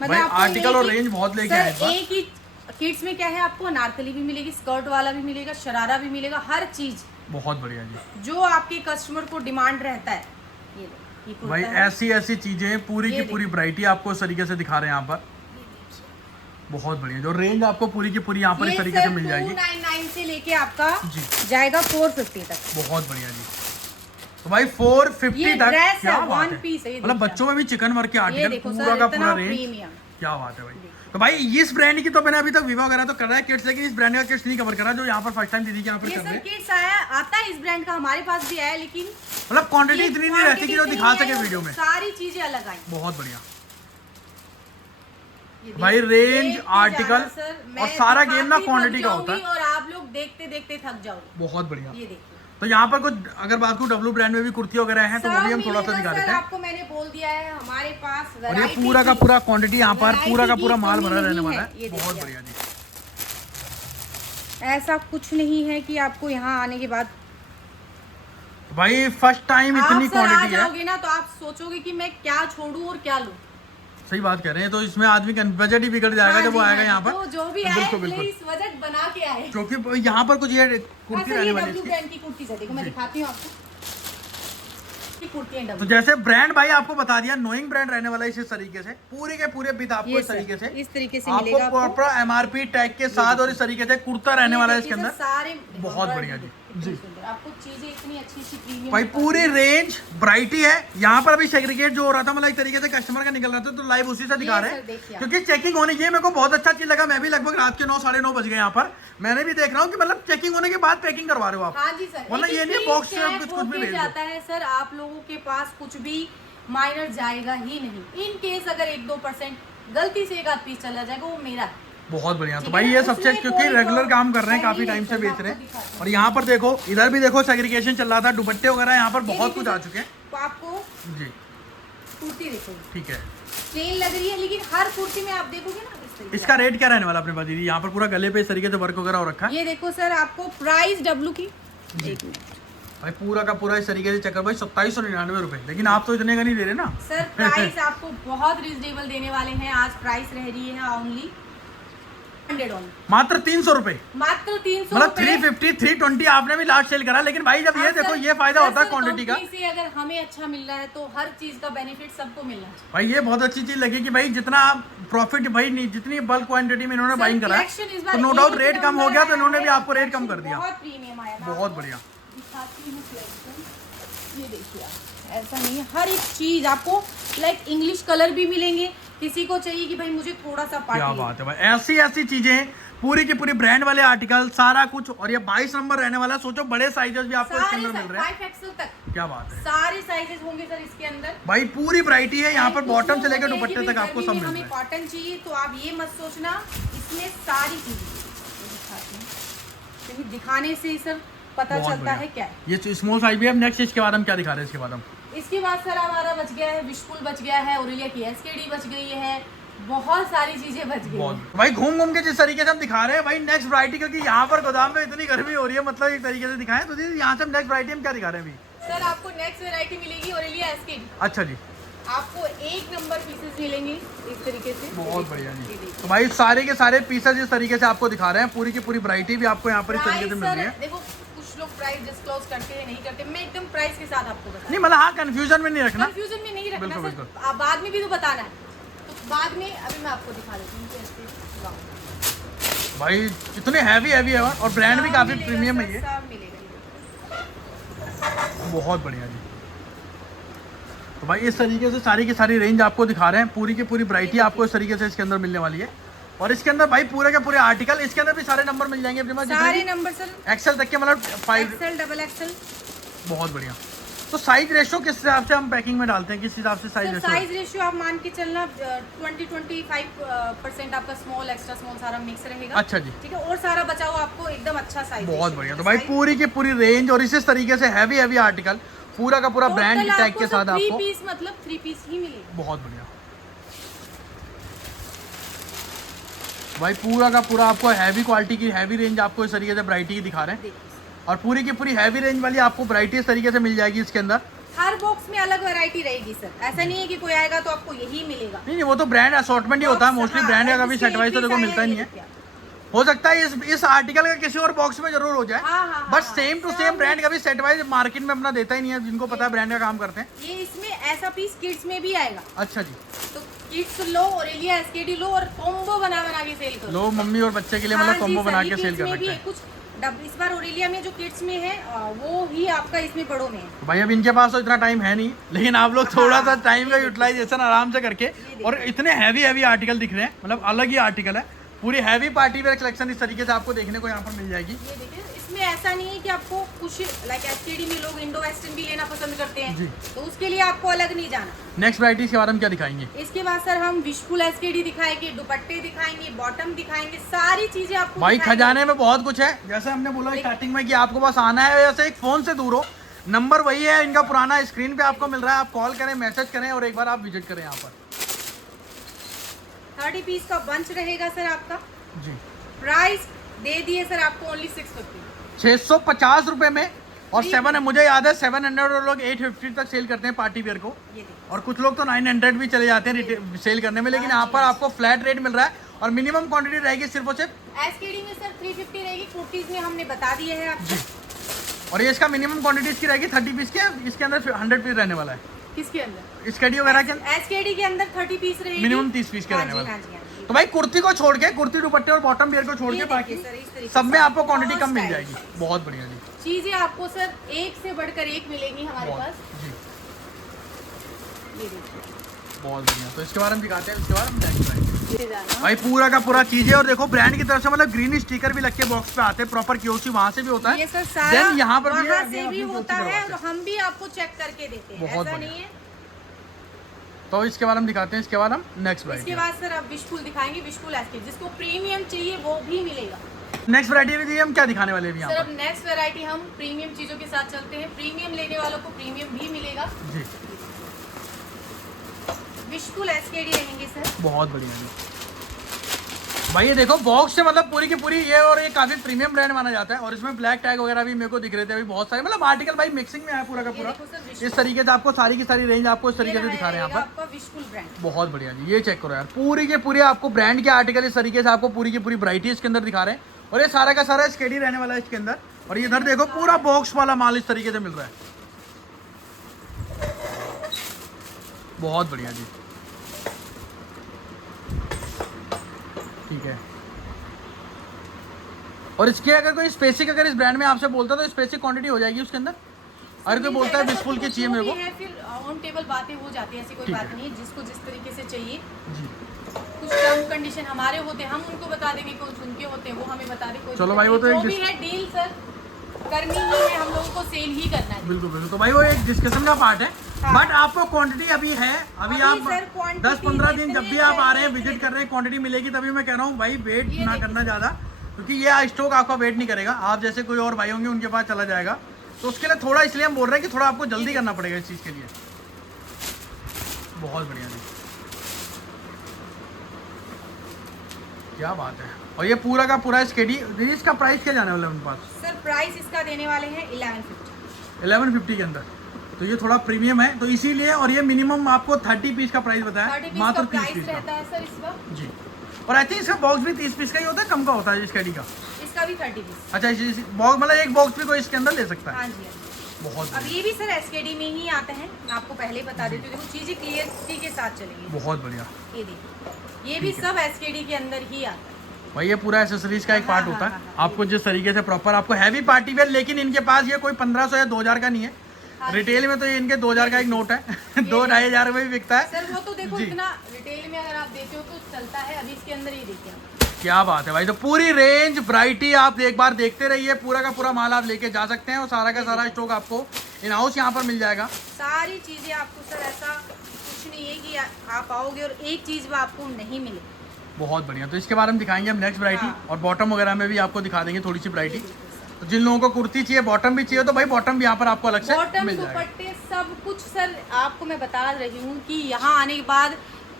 भाई आपको आर्टिकल एक और ही- रेंज बहुत लेके सर, आए इस बार। एक ही किड्स में क्या है, आपको अनारकली भी मिलेगी, स्कर्ट वाला भी मिलेगा, शरारा भी मिलेगा, हर चीज बहुत बढ़िया जी। जो आपके कस्टमर को डिमांड रहता है। ये लो, ये कुर्ता भाई है। ऐसी ऐसी चीजें पूरी ये की पूरी वैरायटी आपको इस तरीके से दिखा रहे हैं यहाँ पर। बहुत बढ़िया, जो रेंज आपको पूरी की पूरी यहाँ पर इस ये तरीके से सर मिल जाएगी। 299 से लेके आपका जी। जाएगा 450 तक। बहुत बढ़िया जी। तो भाई 450 ये तक, ड्रेस क्या है, बात one है। piece है, ये मतलब देखिए बच्चों में भी चिकन वर्क के ये आर्टिकल, देखो पूरा सर, का इतना पूरा रेंज, प्रीमियम। क्या बात है भाई। तो भाई इस ब्रांड की तो मैंने अभी तक विवा वगैरह तो कर रहा है किड्स, लेकिन इस ब्रांड का किड्स नहीं कवर करा, जो यहाँ पर फर्स्ट टाइम दीदी के यहाँ पर ये कर रहे सर हैं। किड्स आया आता है इस ब्रांड का, हमारे पास भी आया, लेकिन मतलब क्वांटिटी ये इतनी नहीं रहती कि जो quantity दिखा इतनी सके है, वीडियो में। सारी चीजें अलग आई। बहुत बढ़िया ये भाई, देख- रेंज, देखते आर्टिकल जाना सर, मैं और सारा गेम ना दिखाती क्वांटिटी थक का होता है। जाऊंगी और आप लोग देखते देखते थक जाओगे। बहुत बढ़िया। ये देखिए तो यहाँ पर कुछ अगर बात करूँ डब्लू ब्रांड में भी कुर्ती वगैरह है, तो वो भी हम थोड़ा सा सब दिखा मिलेगा देते सर, हैं। आपको मैंने बोल दिया है हमारे पास और ये variety पूरा का की- पूरा क्वांटिटी यहाँ पर पूरा का variety पूरा की माल कमी भरा रहने नहीं वाला है। ये है। बहुत देखिए बढ़िया जी। ऐसा कुछ नहीं है कि आपको यहाँ आने के बाद भाई फर्स्ट टाइम आप इतनी सर आ क्वांटिटी है। जाओगे ना तो आप सोचोगे कि मैं क्या छोड़ूं और क्या लूं। सही बात कह रहे हैं, तो इसमें आदमी का बजट ही बिगड़ जाएगा हाँ जब वो जी, आएगा हाँ यहाँ जी, पर। तो जो भी आए बिल्कुल बिल्कुल, प्लीज बजट बना के आए। क्योंकि यहाँ पर कुछ ये कुर्ती सर रहने ये वाली है डब्ल्यू इसकी। ब्रांड की कुर्ती है, देखो मैं दिखाती हूँ आपको। ये कुर्ती है तो डब्ल्यू। जैसे ब्रांड भाई आपको बता दिया, नोइंग ब्रांड रहने वाला है इस तरीके से, पूरे के पूरे विद आपको ये इस तरीके से, इस तरीके से मिलेगा आपको आपको। प्रॉपर एमआरपी टैग के साथ, और इस तरीके से कुर्ता रहने वाला है इसके देखिए अंदर। सर, सारे बहुत बढ़िया जी। जी। आपको चीजें इतनी अच्छी अच्छी प्रीमियम भाई पूरी रेंज वैरायटी है यहाँ पर। अभी सेग्रीगेट जो हो रहा था, मतलब एक तरीके से कस्टमर का निकल रहा था, तो लाइव उसी से दिखा रहे सर हैं, देखिए आप। क्योंकि चेकिंग होने, ये मेरे को बहुत अच्छा चीज लगा। मैं भी लगभग रात के 9 साढ़े 9 बज गए यहाँ पर, मैंने भी देख रहा हूँ कि मतलब चेकिंग होने के बाद पैकिंग करवा रहे हो आप। हाँ जी सर, वरना एक ये नहीं free बॉक्स से check आप कुछ भी होके भेज दो। जाता है सर, आप लोगों के पास कुछ भी माइनर जाएगा ही नहीं। इन केस अगर 1-2% गलती से एक आध पीस चला जाएगा, वो मेरा है। बहुत बढ़िया। तो ठीक भाई है, ये उसमें सबसे, क्योंकि कोई रेगुलर तो काम कर रहे हैं, काफी नहीं टाइम से है, बेच मैं रहे आपको दिखाती हैं। हूँ। और यहाँ पर देखो, इधर भी देखो सेग्रीगेशन चल रहा था, दुपट्टे वगैरह यहाँ पर बहुत कुछ आ चुके हैं। तो आपको जी कुर्ती देखो, ठीक है। प्लेन लग रही है, लेकिन हर कुर्ती में आप देखोगे ना इस तरीके इसका रेट क्या रहने वाला अपने पास दीदी? यहाँ पर पूरा गले पे इस तरीके से वर्क वगैरह हो रखा है। ये देखो सर, आपको प्राइस डब्लू की एक मिनट भाई पूरा का पूरा इस तरीके से चक्कर भाई 2799 रुपए, लेकिन आप तो इतने का नहीं दे रहे ना। सर प्राइस आपको बहुत रिजनेबल देने वाले हैं। आज प्राइस रह रही है ओनली 100 ऑन, मात्र 300 रुपए, मात्र 300 मतलब 350 320 आपने भी लास्ट सेल करा। लेकिन भाई जब ये देखो ये फायदा होता है क्वांटिटी का। से अगर हमें अच्छा मिल रहा है तो हर चीज का बेनिफिट सबको मिलना चाहिए। भाई ये बहुत अच्छी चीज लगी कि भाई जितना प्रॉफिट भाई नहीं, जितनी बल्क क्वांटिटी में इन्होंने बाइंग करा तो नो डाउट रेट कम हो गया, तो इन्होंने भी आपको रेट कम कर दिया। बहुत प्रीमियम आया, बहुत बढ़िया। दिखाती हूँ collection। ये देखिए आप, ऐसा नहीं है, हर एक चीज आपको लाइक इंग्लिश कलर भी मिलेंगे। किसी को चाहिए कि भाई मुझे थोड़ा सा पार्टी, क्या बात है भाई, ऐसी ऐसी चीजें पूरी की पूरी ब्रांड वाले आर्टिकल सारा कुछ। और ये 22 नंबर रहने वाला, सोचो बड़े साइजेस भी आपको इसके अंदर मिल रहे हैं, 5XL तक। क्या बात है, सारे साइजेस होंगे सर इसके अंदर। भाई पूरी वैरायटी है यहाँ पर, कुछ बॉटम लोग से लेकर बोलते हैं कि दुपट्टे तक भाई आपको गर्मी सब में मिल हमें रहा है। कॉटन चाहिए, तो आप ये मत सोचना, इसमें सारी चीजें दिखाती हूँ, क्योंकि दिखाने से ही सर पता बहुत चलता बढ़िया। है क्या है। ये स्मॉल साइज भी है। नेक्स्ट इसके बाद हम क्या दिखा रहे हैं इसके बाद हम? इसके बाद सर हमारा बच गया है विशपुल, बच गया है ओरेलिया की एसकेडी, बच गई है, बहुत सारी चीजें बच गई हैं। भाई घूम घूम के जिस तरीके से हम दिखा रहे हैं भाई नेक्स्ट वैरायटी, क्योंकि यहाँ पर गोदाम में इतनी गर्मी हो रही है, मतलब एक तरीके से दिखाएं तो दीदी यहाँ से हम नेक्स्ट वैरायटी हम क्या दिखा रहे हैं अभी? सर आपको नेक्स्ट वैरायटी मिलेगी ओरेलिया एसकेडी। अच्छा जी, आपको 1 नंबर पीसेस मिलेंगे इस तरीके से। बहुत बढ़िया जी। तो भाई सारे के सारे पीसेस इस तरीके से आपको दिखा रहे हैं, पूरी की पूरी वैरायटी भी आपको यहाँ पर इस तरीके से मिल रही है। देखो कुछ लोग प्राइस डिस्क्लोज करते हैं, नहीं करते, मैं एकदम प्राइस के साथ आपको बता, नहीं मतलब हाँ, कंफ्यूजन में नहीं रखना, कंफ्यूजन में नहीं रखना बिल्कुल, सर। आप बाद में भी तो बताना है, तो बाद में अभी मैं आपको दिखा देती हूँ कैसे। वाह, भाई इतने हैवी हैवी है और ब्रांड भी काफी प्रीमियम है ये, सब मिलेगा। बहुत बढ़िया जी। तो भाई इस तरीके से सारी की सारी रेंज आपको दिखा रहे हैं, पूरी की पूरी वैरायटी आपको इस तरीके से इसके अंदर मिलने वाली है। और इसके अंदर भाई पूरे के पूरे आर्टिकल, इसके अंदर भी सारे नंबर मिल जाएंगे अपने पास, सारे नंबर सर एक्सेल तक के, मतलब 5 XL, XXL। बहुत बढ़िया। तो साइज रेशो किस हिसाब से हम पैकिंग में डालते हैं, किस हिसाब से size sir ratio? Size ratio आप मान के चलना 20-25% आपका स्मॉल एक्स्ट्रा स्मॉल सारा मिक्स रहेगा। अच्छा जी, ठीक है, और सारा बचा हुआ आपको एकदम अच्छा साइज। बहुत बढ़िया। तो भाई पूरी की पूरी रेंज और इसी तरीके से हैवी हैवी आर्टिकल पूरा का पूरा ब्रांड टैग के साथ 3 आपको, पीस मतलब 3 पीस ही मिलेगा। बहुत बढ़िया भाई, पूरा का पूरा आपको हैवी क्वालिटी की हैवी रेंज आपको इस तरीके से वैरायटी की दिखा रहे हैं। और पूरी की पूरी हैवी रेंज वाली आपको वैरायटी इस तरीके से मिल जाएगी इसके अंदर। हर बॉक्स में अलग वैरायटी रहेगी सर, ऐसा नहीं है कि कोई आएगा तो आपको यही मिलेगा। नहीं वो तो ब्रांड असॉर्टमेंट ही होता है मोस्टली, ब्रांड का कभी सेट वाइज तो देखो मिलता ही नहीं है। हो सकता है इस आर्टिकल का किसी और बॉक्स में जरूर हो जाए, but same to same brand कभी सेट वाइज मार्केट में अपना देता ही नहीं है, जिनको पता है ब्रांड का काम करते हैं। ये इसमें ऐसा पीस किड्स में भी आएगा। अच्छा जी, तो किड्स लो और एलिया एसकेडी लो और कॉम्बो बना बना के सेल करो। लो मम्मी और बच्चे के लिए मतलब कॉम्बो बना के सेल कर सकते हैं। कुछ इस बार ओरेलिया में जो किड्स में है वो ही आपका इसमें बड़ों में है। तो भाई अब इनके पास तो इतना टाइम है नहीं, लेकिन आप लोग थोड़ा सा टाइम का यूटिलाइजेशन आराम से करके, और इतने हैवी हैवी आर्टिकल दिख रहे हैं, मतलब अलग ही आर्टिकल है, पूरी हैवी पार्टी वेयर कलेक्शन इस तरीके से आपको देखने को यहाँ पर मिल जाएगी। ये देखिए, इसमें ऐसा नहीं है कि आपको कुछ लाइक एसकेडी में लोग इंडो वेस्टर्न भी लेना पसंद करते हैं, तो उसके लिए आपको अलग नहीं जाना। नेक्स्ट वैरायटी के बारे में क्या दिखाएंगे? इसके बाद सर हम विशफुल एसकेडी दिखाएंगे, दुपट्टे दिखाएंगे, बॉटम दिखाएंगे, सारी चीजें आपको भाई दिखाएंगे। खजाने में बहुत कुछ है, जैसे हमने बोला स्टार्टिंग में कि आपको बस आना है, वैसे एक फोन से दूर हो, नंबर वही है इनका पुराना, स्क्रीन पे आपको मिल रहा है, आप कॉल करें, मैसेज करें और एक बार आप विजिट करें यहाँ पर। 30 पीस का बंच रहेगा सर आपका जी। प्राइस दे दिए सर आपको ओनली 650, 650 रुपए में। और 7 है, मुझे याद है 700 और लोग 850 तक सेल करते हैं पार्टी वेयर को, ये देखिए। और कुछ लोग तो 900 भी चले जाते हैं सेल करने में, लेकिन यहाँ पर आपको फ्लैट रेट मिल रहा है और मिनिमम क्वांटिटी रहेगी सिर्फ और सिर्फ। एसकेडी में सर 350 रहेगी, कुर्तीज में हमने बता दिए है आपको। और ये इसका मिनिमम क्वांटिटी इसकी रहेगी 30 पीस की, इसके अंदर 100 पीस रहने वाला है। किसके अंदर? स्केडी वगैरह के एसकेडी के अंदर 30 पीस रहेगी, मिनिमम 30 पीस के हाँ रहने जी, वाला हाँ है। जी, हाँ जी। तो भाई कुर्ती को छोड़ के, कुर्ती दुपट्टे और बॉटम वेयर को छोड़ ये के बाकी देखिए सर, इस तरीके सब में से आपको क्वांटिटी बहुत कम मिल स्टाइल जाएगी। बहुत बढ़िया जी, चीजें आपको सर एक से बढ़कर एक मिलेगी हमारे बहुत पास। जी, ये देखिए, बहुत बढ़िया। तो इसके बारे में दिखाते हैं, इसके बारे में next slide। ये जाना। भाई पूरा का पूरा चीजें, और देखो ब्रांड की तरफ से मतलब ग्रीन स्टिकर भी लग के बॉक्स पे आते हैं, प्रॉपर क्यूसी वहां से भी होता है, ये सर सारा Then यहाँ पर भी वहाँ है, से अपनी भी QC होता है करवाते और हम भी आपको चेक करके देते हैं, बहुत ऐसा बढ़िया। नहीं है। तो इसके बारे में दिखाते हैं, इसके बाद हम नेक्स्ट इसके वैरायटी बाद सर आप विशफुल दिखाएंगे, विशफुल एसकेडी जिसको प्रीमियम चाहिए वो भी मिलेगा। नेक्स्ट वैरायटी हम क्या दिखाने वाले हैं अभी सर यहाँ अब नेक्स्ट वैरायटी हम प्रीमियम चीजों के साथ चलते हैं, प्रीमियम लेने वालों को प्रीमियम भी मिलेगा। पर जी, विशफुल एसकेडी रहेंगे सर, बहुत बढ़िया जी। भाई ये देखो बॉक्स से मतलब पूरी की पूरी ये, और ये काफी प्रीमियम ब्रांड माना जाता है, और इसमें ब्लैक टैग वगैरह भी मेरे को दिख रहे थे अभी बहुत सारे, मतलब आर्टिकल भाई मिक्सिंग में है पूरा का पूरा। इस तरीके से आपको सारी की सारी रेंज आपको इस तरीके से दिखा रहे हैं यहाँ पर, विशफुल ब्रांड। बहुत बढ़िया जी। ये चेक करो यार, पूरी के पूरे आपको ब्रांड के आर्टिकल इस तरीके से आपको पूरी की पूरी वैरायटी इसके अंदर दिखा रहे हैं, और ये सारा का सारा स्केडी रहने वाला है इसके अंदर। और इधर देखो पूरा बॉक्स वाला माल इस तरीके से मिल रहा है, बहुत बढ़िया जी। ठीक है, और इसके अगर कोई स्पेसिफिक अगर इस ब्रांड में आपसे बोलता है तो स्पेसिफिक क्वांटिटी हो जाएगी उसके अंदर। अगर कोई बोलता है विशफुल की चाहिए मेरे को, फिर ऑन टेबल बातें हो जाती है, ऐसी कोई बात नहीं है, जिसको जिस तरीके से चाहिए जी। कुछ टर्म कंडीशन हमारे होते हैं, हम उनको बता देंगे, कुछ उनके होते हैं वो हमें बता दें। चलो भाई, वो तो जो भी है डील सर करनी ही है, हम लोगों को सेल ही करना है। बिल्कुल बिल्कुल, तो भाई वो एक डिस्कशन का पार्ट है। बट आपको क्वांटिटी अभी है, अभी आप 10-15 दिन जब भी आप आ रहे हैं विजिट कर रहे हैं क्वांटिटी मिलेगी, तभी मैं कह रहा हूँ भाई वेट ना करना ज़्यादा, क्योंकि ये स्टॉक आपका वेट नहीं करेगा। आप जैसे कोई और भाई होंगे उनके पास चला जाएगा, तो उसके लिए थोड़ा इसलिए हम बोल रहे हैं कि थोड़ा आपको जल्दी करना पड़ेगा इस चीज़ के लिए। बहुत बढ़िया जी, क्या बात है। और ये पूरा का पूरा स्केडी, इसका प्राइस क्या जाने वाला है उनके पास? सर प्राइस इसका देने वाले हैं 1150 के अंदर, तो ये थोड़ा प्रीमियम है तो इसीलिए। और ये मिनिमम आपको 30 पीस का प्राइस बताया, मात्र 30 पीस रहता है सर इसका जी। और आई थिंक इसका बॉक्स भी 30 पीस का ही होता है, कम का होता है स्केडी का? इसका भी 30 पीस। अच्छा, बॉक्स मतलब एक बॉक्स भी कोई इसके अंदर ले सकता है? हाँ जी। बहुत, अब ये भी सर एसकेडी में ही आते हैं, मैं आपको पहले बता देती हूँ, देखो चीजें क्लियरिटी के साथ चलेंगी। बहुत बढ़िया, ये देखिए, ये भी सब एसकेडी के अंदर ही आता है भाई। ये पूरा एक्सेसरीज का एक पार्ट होता है, हाँ, आपको जिस तरीके से प्रॉपर आपको हैवी पार्टी वेयर, लेकिन इनके पास ये कोई 1500 या 2000 का नहीं है। रिटेल में तो ये इनके 2000 का एक नोट है 2-2,500 में भी बिकता है सर। वो तो देखो इतना रिटेल में अगर आप देते हो तो चलता है, अभी इसके अंदर ही देखिए। क्या बात है भाई, तो पूरी रेंज वैरायटी आप एक बार देखते रहिए, पूरा का पूरा माल आप लेके जा सकते हैं, और सारा का सारा स्टॉक आपको इन हाउस यहाँ पर मिल जाएगा। सारी चीजें आपको सर, ऐसा कुछ नहीं है कि आप आओगे और एक चीज भी आपको नहीं मिले। बहुत बढ़िया, तो इसके बारे में दिखाएंगे हम नेक्स्ट वैरायटी। और बॉटम वगैरह में भी आपको दिखा देंगे थोड़ी सी वैरायटी। तो जिन लोगों को कुर्ती चाहिए, बॉटम भी चाहिए, तो भाई बॉटम भी यहाँ पर आपको अलग से मिल जाएगा। दुपट्टे सब कुछ सर आपको मैं बता रही हूँ कि यहाँ आने के बाद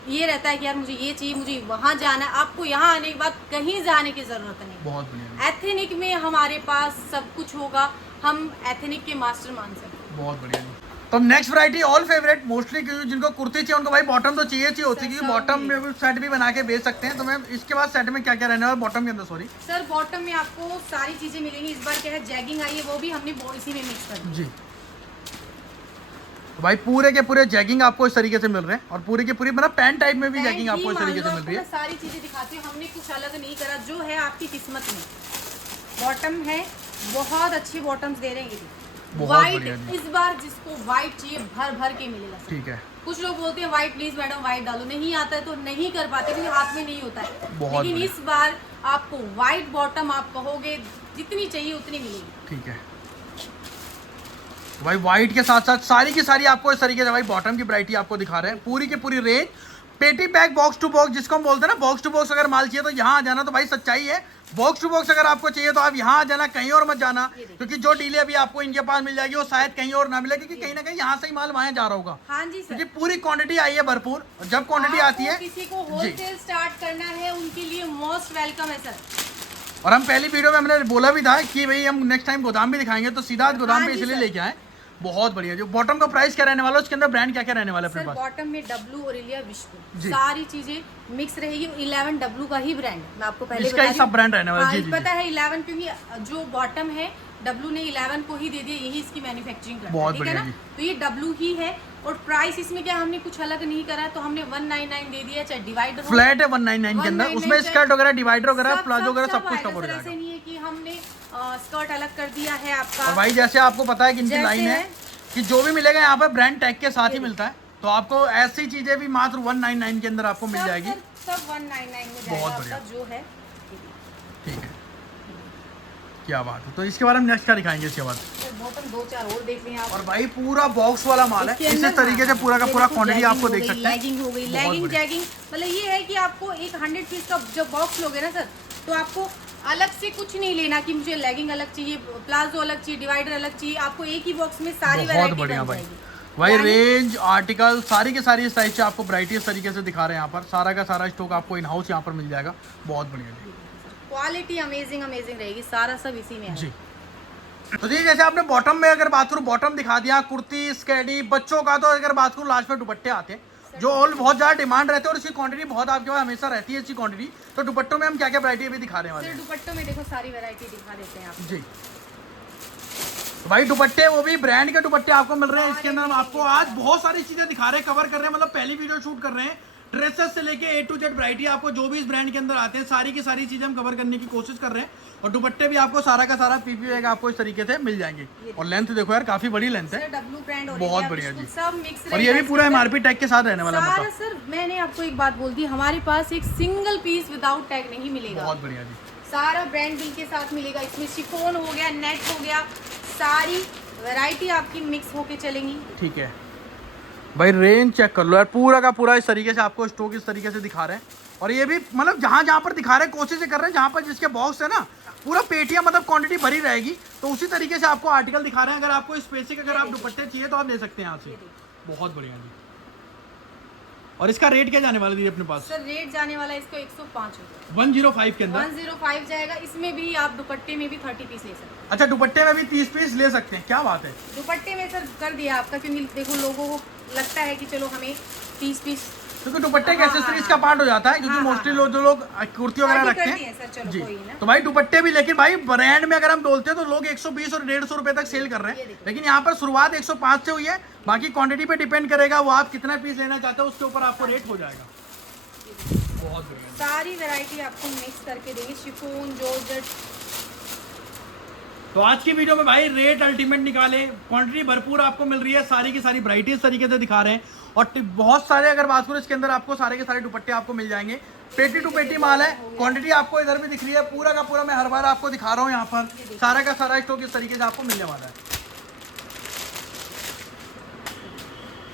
ये रहता है कि यार मुझे ये चाहिए, मुझे वहाँ जाना है। आपको यहाँ आने के बाद कहीं जाने की जरूरत नहीं। बहुत बढ़िया, एथनिक में हमारे पास सब कुछ होगा, हम एथनिक के मास्टर मान सकते। बहुत बढ़िया जी। तो next variety all favourite mostly, क्योंकि जिनको कुर्ती चाहिए उनको भाई बॉटम तो चाहिए होती है, क्योंकि बॉटम में भी सेट भी बना के बेच सकते हैं। तो मैं इसके बाद सेट में क्या क्या रहने वाला बॉटम के अंदर? सॉरी सर, बॉटम में आपको सारी चीजें मिलेंगी। इस बार क्या है, जैगिंग आई है, वो भी हमने इसी में मिक्स कर दी जी। तो भाई पूरे के पूरे जैगिंग आपको इस तरीके से मिल रहे हैं, और पूरे के पूरी मतलब पैंट टाइप में भी जैगिंग आपको इस तरीके से मिल रही है। सारी चीजें दिखाती हूँ, हमने कुछ अलग नहीं करा, जो है आपकी किस्मत में। बॉटम है, बहुत अच्छी बॉटम्स दे रहे हैं। व्हाइट इस बार जिसको व्हाइट चाहिए भर भर के मिलेगा। ठीक है, कुछ लोग बोलते हैं व्हाइट प्लीज मैडम व्हाइट डालो, नहीं आता है तो नहीं कर पाते क्योंकि हाथ में नहीं होता है। लेकिन इस बार आपको व्हाइट बॉटम आप कहोगे जितनी चाहिए उतनी मिलेगी। ठीक है भाई, व्हाइट के साथ साथ सारी की सारी आपको इस तरीके से भाई बॉटम की वैरायटी आपको दिखा रहे हैं। पूरी की पूरी रेंज, पेटी पैक, बॉक्स टू बॉक्स जिसको हम बोलते हैं ना, बॉक्स टू बॉक्स अगर माल चाहिए तो यहाँ आ जाना। तो भाई सच्चाई है, बॉक्स टू बॉक्स अगर आपको चाहिए तो आप यहाँ आ जाना, कहीं और मत जाना, क्योंकि जो डीले अभी आपको इनके पास मिल जाएगी वो शायद कहीं और ना मिले, क्योंकि कहीं ना कहीं यहाँ से ही माल वहाँ जा रहा होगा। हाँ जी सर, क्योंकि पूरी क्वांटिटी आई है भरपूर, और जब क्वांटिटी आती है, किसी को होलसेल स्टार्ट करना है उनके लिए मोस्ट वेलकम है सर। और हम पहली वीडियो में हमने बोला भी था कि भाई हम नेक्स्ट टाइम गोदाम भी दिखाएंगे, तो सीधा गोदाम पे इसलिए लेके आए। बहुत बढ़िया। जो बॉटम का प्राइस क्या रहने वाला है, उसके अंदर ब्रांड क्या क्या रहने वाला है अपने पास? बॉटम में डब्लू, ओरेलिया, विशफुल, सारी चीजें मिक्स रहेगी। 11 डब्लू का ही ब्रांड मैं आपको पहले इसका ही सब ब्रांड रहने वाला है। जी, पता है 11 क्योंकि जो बॉटम है डब्लू ने 11 को ही दे दिया, यही इसकी मैन्युफैक्चरिंग बहुत बढ़िया ना, तो ये डब्लू ही है। और प्राइस इसमें क्या हमने कुछ अलग नहीं करा है, तो हमने 199 दे दिया, चाहे डिवाइडर फ्लैट है 199 के अंदर, उसमें स्कर्ट वगैरह, डिवाइडर वगैरह, प्लाजो वगैरह सब कुछ कवर हो जाएगा। ऐसे नहीं है कि हमने स्कर्ट अलग कर दिया है आपका। और भाई जैसे आपको पता है कि इनकी लाइन है कि जो भी मिलेगा यहाँ पर ब्रांड टैग के साथ ही मिलता है, तो आपको ऐसी चीजें भी मात्र 199 के अंदर आपको मिल जाएगी। सब 199 में जाएगा। बहुत बढ़िया, जो है ठीक है, क्या बात है। तो इसके बारे में नेक्स्ट क्या दिखाएंगे इसके बाद? बॉटम 2-4 और देख लें आप। और भाई पूरा बॉक्स वाला माल है, इसी तरीके से पूरा का पूरा क्वांटिटी आपको देख सकते हैं। लेगिंग हो गई, लेगिंग जैगिंग, मतलब ये है कि आपको एक 100 पीस का जब बॉक्स लोगे ना सर, तो आपको अलग से कुछ नहीं लेना कि मुझे लेगिंग अलग चाहिए, प्लाजो अलग चाहिए, डिवाइडर अलग चाहिए। आपको एक ही बॉक्स में सारी वैरायटी मिल जाएगी। भाई रेंज आर्टिकल सारी की सारी इस टाइप से आपको वैरायटी इस तरीके से दिखा रहे हैं यहाँ पर। सारा का सारा स्टॉक आपको इन हाउस यहाँ पर मिल जाएगा। बहुत बढ़िया जी, क्वालिटी अमेजिंग अमेजिंग रहेगी, सारा सब इसी में है जी। तो जी जैसे आपने बॉटम में अगर बात करूँ, बॉटम दिखा दिया, कुर्ती स्कैडी बच्चों का। तो अगर बात करूँ लास्ट में दुपट्टे आते हैं जो ऑल बहुत ज़्यादा डिमांड रहते हैं और इसकी क्वांटिटी बहुत आपके पास हमेशा रहती है, इसकी क्वांटिटी। तो दुपट्टों में हम क्या क्या वैरायटी अभी दिखा रहे हैं वाले सर। दुपट्टों में देखो सारी वैरायटी दिखा देते हैं आप जी। तो भाई दुपट्टे वो भी ब्रांड के दुपट्टे आपको मिल रहे हैं। इसके अंदर हम आपको आज बहुत सारी चीजें दिखा रहे हैं, कवर कर रहे हैं, मतलब पहली वीडियो शूट कर रहे हैं। ड्रेसेस से लेके A to Z वैरायटी आपको जो भी इस ब्रांड के अंदर आते हैं सारी की सारी चीजें हम कवर करने की कोशिश कर रहे हैं। और दुपट्टे भी आपको सारा का सारा पीपी बैग आपको इस तरीके से मिल जाएंगे। और लेंथ देखो यार, काफी बड़ी लेंथ है, डब्लू ब्रांड बहुत बढ़िया जी। सब मिक्स। और ये भी पूरा MRP टैग के साथ रहने वाला सारा है। सर मैंने आपको एक बात बोल दी, हमारे पास एक सिंगल पीस विदाउट टैग नहीं मिलेगा। बहुत बढ़िया जी, सारा ब्रांड बिल के साथ मिलेगा। इसमें शिफॉन हो गया, नेट हो गया, सारी वैरायटी आपकी मिक्स होके चलेंगी। ठीक है भाई, रेंज चेक कर लो यार, पूरा का पूरा इस तरीके से आपको स्टॉक इस तरीके से दिखा रहे हैं। और ये भी मतलब जहाँ जहाँ पर दिखा रहे हैं कोशिश कर रहे हैं, जहाँ पर जिसके बॉक्स है ना पूरा पेटियां मतलब क्वांटिटी भरी रहेगी, तो उसी तरीके से आपको आर्टिकल दिखा रहे हैं। अगर आपको स्पेसिफिक अगर आप दुपट्टे चाहिए तो आप ले सकते हैं यहाँ से। बहुत बढ़िया जी। और इसका रेट क्या जाने वाला दीदी अपने पास? सर रेट जाने वाला है इसको 105 रुपये, 105 के अंदर 105 जाएगा। इसमें भी आप दुपट्टे में भी 30 पीस ले सकते हैं। अच्छा, दुपट्टे में भी 30 पीस ले सकते हैं, क्या बात है। दुपट्टे में सर कर दिया आपका, क्योंकि देखो लोगों को लगता है कि चलो हमें 30 पीस, क्योंकि दुपट्टे के एक्सेसरीज का पार्ट हो जाता है, क्योंकि मोस्टली लोग जो लोग कुर्ती वगैरह रखते हैं सर, चलो जी। कोई ना। तो भाई दुपट्टे भी, लेकिन भाई ब्रांड में अगर हम बोलते हैं तो लोग 120 और 150 रुपए तक सेल कर रहे हैं, लेकिन यहाँ पर शुरुआत 105 से हुई है। बाकी क्वांटिटी पे डिपेंड करेगा, वो आप कितना पीस लेना चाहते हो उसके ऊपर आपको रेट हो जाएगा। बहुत बढ़िया, सारी वैरायटी आपको मिक्स करके देंगे, शिफॉन जॉर्जेट। तो आज की वीडियो में भाई रेट अल्टीमेट निकाले, क्वांटिटी भरपूर आपको मिल रही है, सारी की सारी वैरायटी इस तरीके से दिखा रहे हैं। और बहुत सारे अगर बात करूँ इसके अंदर आपको सारे के सारे दुपट्टे आपको मिल जाएंगे। पेटी टू पेटी माल है, क्वांटिटी आपको इधर भी दिख रही है। पूरा का पूरा मैं हर बार आपको दिखा रहा हूँ, यहाँ पर सारा का सारा स्टॉक इस तरीके से आपको मिलने वाला है।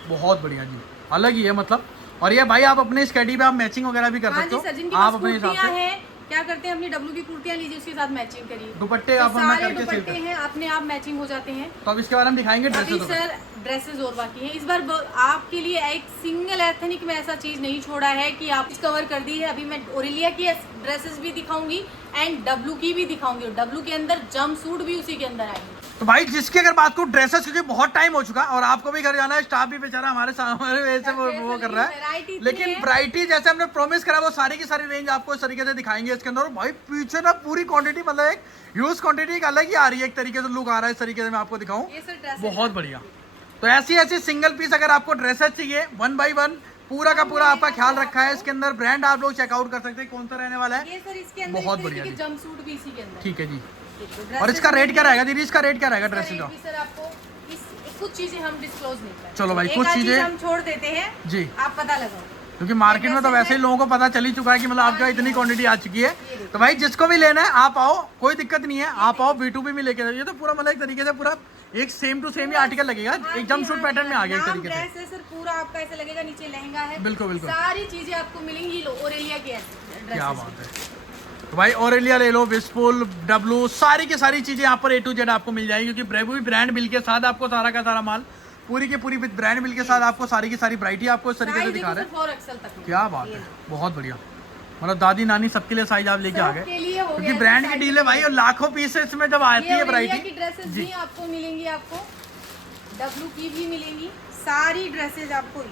बहुत बढ़िया जी, अलग ही है मतलब। और ये भाई आप अपने स्केडी पे आप मैचिंग वगैरह भी कर सकते हो, आप अपने हिसाब से क्या करते हैं, अपनी डब्लू की कुर्तियां लीजिए, उसके साथ मैचिंग करिए। दुपट्टे आप सारे दुपट्टे हैं अपने आप मैचिंग हो जाते हैं। तो अब इसके बारे में दिखाएंगे अभी ड्रेसेस। सर ड्रेसेस और बाकी हैं। इस बार आपके लिए एक सिंगल एथनिक में ऐसा चीज नहीं छोड़ा है कि आप कवर कर दी है। अभी मैं ओरेलिया की ड्रेसेस भी दिखाऊंगी एंड डब्लू की भी दिखाऊंगी, और डब्लू के अंदर जंप सूट भी उसी के अंदर आएंगे। तो भाई जिसकी अगर बात करूँ ड्रेसेस, क्योंकि बहुत टाइम हो चुका और आपको भी घर जाना है, स्टाफ भी बेचारा हमारे सामने वैसे वो कर रहा है, लेकिन वैरायटी जैसे हमने प्रॉमिस करा वो सारी की सारी रेंज आपको इस तरीके से दिखाएंगे इसके अंदर। भाई पीछे ना पूरी क्वांटिटी, मतलब एक ह्यूज क्वांटिटी एक अलग ही आ रही है, एक तरीके से लुक आ रहा है। इस तरीके से मैं आपको दिखाऊं, बहुत बढ़िया। तो ऐसी ऐसी सिंगल पीस अगर आपको ड्रेसेस चाहिए 1 by 1 पूरा का पूरा आपका ख्याल रखा है। इसके अंदर ब्रांड आप लोग चेकआउट कर सकते हैं कौन सा रहने वाला है। ये सर इसके अंदर बहुत बढ़िया जंप सूट भी इसी के अंदर। ठीक है जी। और इसका रेट क्या रहेगा दीदी? इसका रेट क्या रहेगा ड्रेसेस का? सर आपको कुछ चीजें हम डिस्क्लोज नहीं करते। चलो भाई, कुछ चीजें हम छोड़ देते हैं जी, आप पता लगाओ, क्योंकि मार्केट में तो वैसे ही लोगों को पता चल ही चुका है कि मतलब आपका इतनी क्वांटिटी आ चुकी है। तो भाई जिसको भी लेना है आप आओ, कोई दिक्कत नहीं है, आप आओ। B2B में लेके जाइए, तो पूरा मतलब एक तरीके से पूरा एक सेम टू सेम ही आर्टिकल लगेगा, एक जंप सूट पैटर्न में आ गया एक तरीके से। ड्रेस है सर पूरा आपका ऐसा लगेगा, नीचे लहंगा है। बिल्कुल बिल्कुल, सारी चीजें आपको मिलेंगी ओरेलिया की। क्या बात है। तो भाई ओरेलिया ले लो, विस्पुल, डब्लू, सारी की सारी चीजें यहाँ पर A to Z आपको मिल जाएगी, क्योंकि ब्रेवो ब्रांड बिल के साथ आपको सारा का सारा माल पूरी की पूरी ब्रांड बिल के साथ आपको सारी की सारी वैरायटी आपको इस तरीके से दिखा रहे हैं। क्या बात है, बहुत बढ़िया। मतलब दादी नानी सबके लिए साइज आप लेके आ गए, क्योंकि ब्रांड की डील है भाई, और लाखों पीसेस में जब आती है वैरायटी। ड्रेसेस भी आपको मिलेंगी, आपको डब्लू की भी मिलेंगी, सारी ड्रेसेस आपको।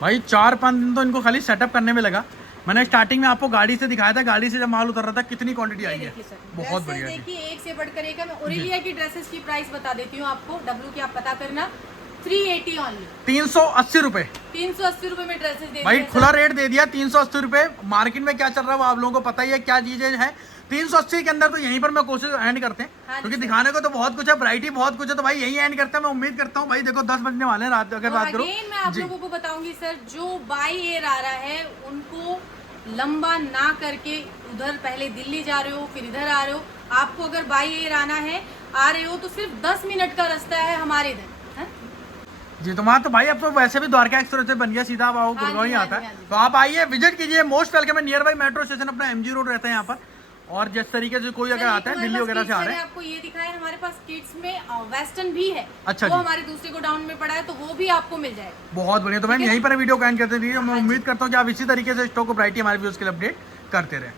भाई 4-5 दिन तो इनको खाली सेटअप करने में लगा। मैंने स्टार्टिंग में आपको गाड़ी से दिखाया था, गाड़ी से जब माल उतर रहा था कितनी क्वांटिटी आई है, बहुत बढ़िया। देखिए एक से बढ़कर एक है। मैं ओरेलिया की ड्रेसेस की प्राइस बता देती हूँ आपको, डब्लू की आप पता करना, 380 ओनली, 380 रुपए। 380 रुपए में ड्रेसेस दे भाई खुला रेट दे दिया 380 रुपए। मार्केट में क्या चल रहा है वो आप लोगों को पता ही है, क्या चीजें है। 380 के अंदर तो यहीं पर मैं कोशिश एंड करते हैं, क्योंकि दिखाने को तो बहुत कुछ है, वैरायटी बहुत कुछ है, तो भाई यही एंड करते हैं। मैं उम्मीद करता हूँ भाई, देखो 10 बजने वाले हैं रात, अगर बात करूँ मैं आप लोगों को बताऊंगी सर, जो बाई एयर आ रहा है उनको लंबा ना करके उधर पहले दिल्ली जा रहे हो फिर इधर आ रहे हो, आपको अगर बाई एयर आना है, आ रहे हो तो सिर्फ 10 मिनट का रास्ता है हमारे इधर जी। तो वहाँ तो भाई अब तो वैसे भी द्वारका एक्सप्रेस से बन गया, सीधा आप गुड़गांव ही आता है, तो आप आइए, विजिट कीजिए। मोस्ट वेलकम है, नियर बाई मेट्रो स्टेशन अपना MG रोड रहता है यहाँ पर। और जिस तरीके से कोई अगर सर, आता है हमारे दिल्ली पास वगैरह से kids आ में रहे हैं। आपको ये दिखाया है, हमारे पास किड्स में वेस्टर्न भी है। अच्छा वो जी। हमारे दूसरे गोडाउन में पड़ा है, तो वो भी आपको मिल जाएगा। बहुत बढ़िया। तो मैम ठीक है यहीं पर वीडियो को एंड करते रहिए। मैं हाँ जी। उम्मीद करता हूँ कि आप इसी तरीके से स्टॉक को ब्राइटी हमारे व्यूज के लिए अपडेट करते रहें।